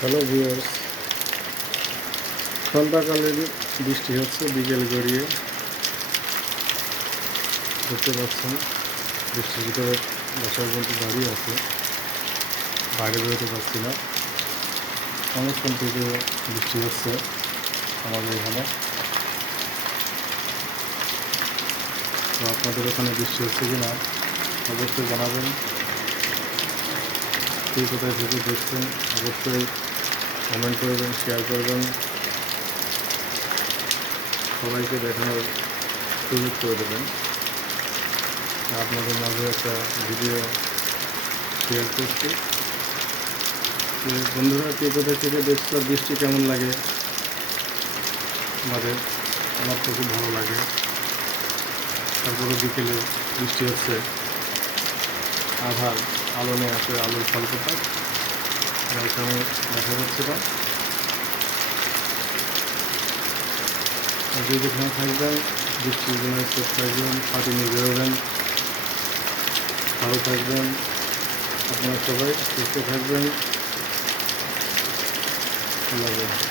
Hello viewers, সন্ধ্যাকালের বৃষ্টি হচ্ছে, বিকেল গড়িয়ে দেখতে পাচ্ছেন বৃষ্টির ভিতরে বাসার মধ্যে দাঁড়িয়ে আছে, বাইরে বেরোতে পারছি না। অনেকক্ষণ থেকে বৃষ্টি হচ্ছে আমাদের এখানে। তো আপনাদের ওখানে বৃষ্টি হচ্ছে কি না অবশ্যই জানাবেন। কে কোথায় থেকে দেখছেন অবশ্যই কমেন্ট করবেন, শেয়ার করবেন, সবাইকে দেখানোর সুযোগ করে দেবেন। আপনাদের মাঝে একটা ভিডিও শেয়ার করছি। বন্ধুরা, কে কোথায় থেকে দেখছো, বৃষ্টি কেমন লাগে আমাদের? আমার তো খুব ভালো লাগে। তারপরে বিকেলে বৃষ্টি হচ্ছে, আধার আলো নিয়ে আসে, আলোর স্বল্পতা এখানে দেখা যাচ্ছে না। যে যেখানে থাকবেন বৃষ্টির জন্য সেফ থাকবেন, ছাতি নিয়ে বেরোবেন, ভালো থাকবেন। আপনারা সবাই সুস্থ থাকবেন। আল্লাহ হাফেজ।